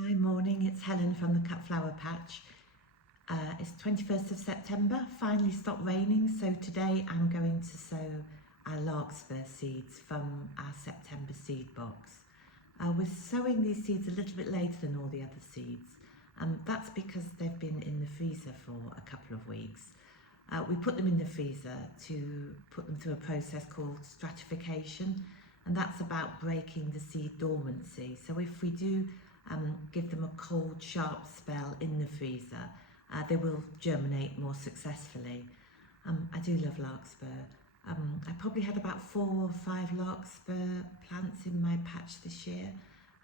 Hi, morning. It's Helen from the Cut Flower Patch. It's 21st of September, finally stopped raining, so today I'm going to sow our larkspur seeds from our September seed box. We're sowing these seeds a little bit later than all the other seeds. That's because they've been in the freezer for a couple of weeks. We put them in the freezer to put them through a process called stratification, and that's about breaking the seed dormancy. So if we do give them a cold, sharp spell in the freezer, they will germinate more successfully. I do love larkspur. I probably had about 4 or 5 larkspur plants in my patch this year,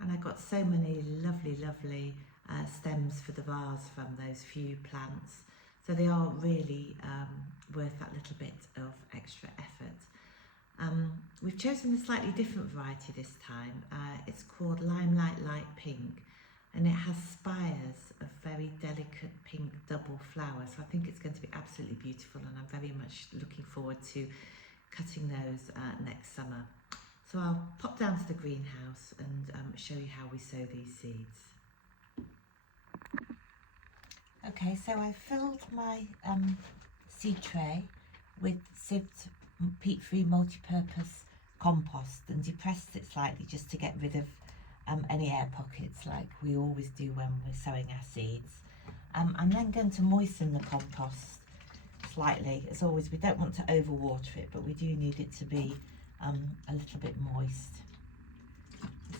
and I got so many lovely stems for the vase from those few plants. So they are really worth that little bit of extra effort. We've chosen a slightly different variety this time. It's called Limelight Light Pink, and it has spires of very delicate pink double flowers. So I think it's going to be absolutely beautiful, and I'm very much looking forward to cutting those next summer. So I'll pop down to the greenhouse and show you how we sow these seeds. Okay, so I filled my seed tray with sieved peat-free multi-purpose compost and depressed it slightly just to get rid of any air pockets like we always do when we're sowing our seeds. I'm then going to moisten the compost slightly. As always, we don't want to overwater it, but we do need it to be a little bit moist.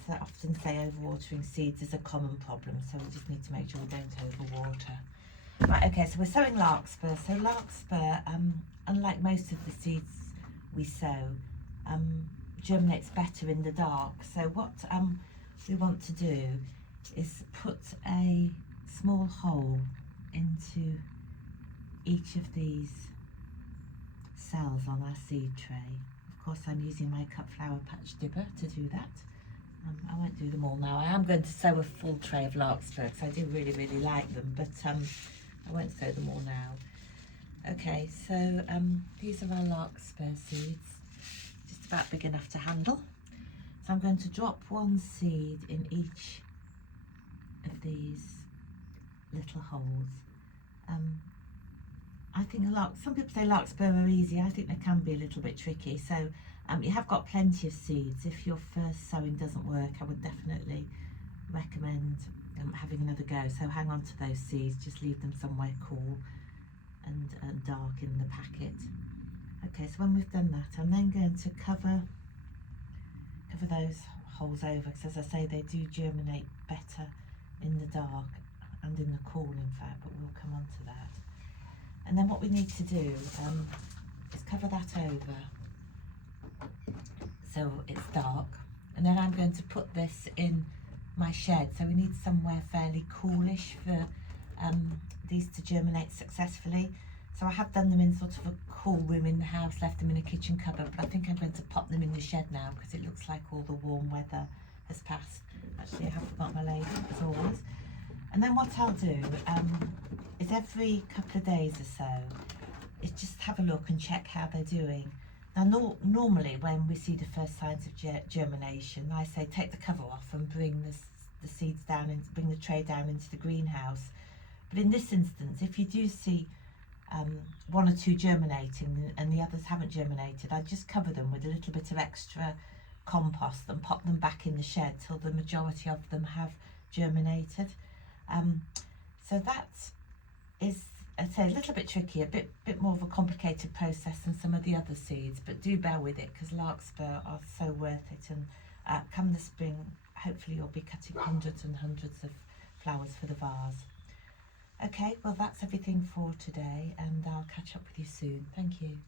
So I often say overwatering seeds is a common problem, so we just need to make sure we don't overwater. Right, okay, so we're sowing larkspur. So larkspur, unlike most of the seeds we sow, germinates better in the dark. So what we want to do is put a small hole into each of these cells on our seed tray. Of course, I'm using my Cut Flower Patch dibber to do that. I won't do them all now. I am going to sow a full tray of larkspur because I do really like them, but I won't sow them all now. Okay, so these are our larkspur seeds, just about big enough to handle. So I'm going to drop one seed in each of these little holes. I think some people say larkspur are easy. I think they can be a little bit tricky. So you have got plenty of seeds. If your first sowing doesn't work, I would definitely recommend having another go. So hang on to those seeds, just leave them somewhere cool and dark in the packet. Okay, so when we've done that, I'm then going to cover those holes over, because as I say, they do germinate better in the dark and in the cool, in fact, but we'll come on to that. And then what we need to do is cover that over so it's dark, and then I'm going to put this in my shed. So we need somewhere fairly coolish for these to germinate successfully. So I have done them in sort of a cool room in the house, left them in a kitchen cupboard, but I think I'm going to pop them in the shed now because it looks like all the warm weather has passed. Actually, I have forgot my label as always. And then what I'll do is every couple of days or so is just have a look and check how they're doing. Now normally when we see the first signs of germination, I say take the cover off and bring the seeds down and bring the tray down into the greenhouse. But in this instance, if you do see 1 or 2 germinating and the others haven't germinated, I just cover them with a little bit of extra compost and pop them back in the shed till the majority of them have germinated. So that is, I'd say, a little bit tricky, a bit more of a complicated process than some of the other seeds, but do bear with it because larkspur are so worth it, and come the spring hopefully you'll be cutting hundreds and hundreds of flowers for the vase. Okay, well that's everything for today, and I'll catch up with you soon. Thank you.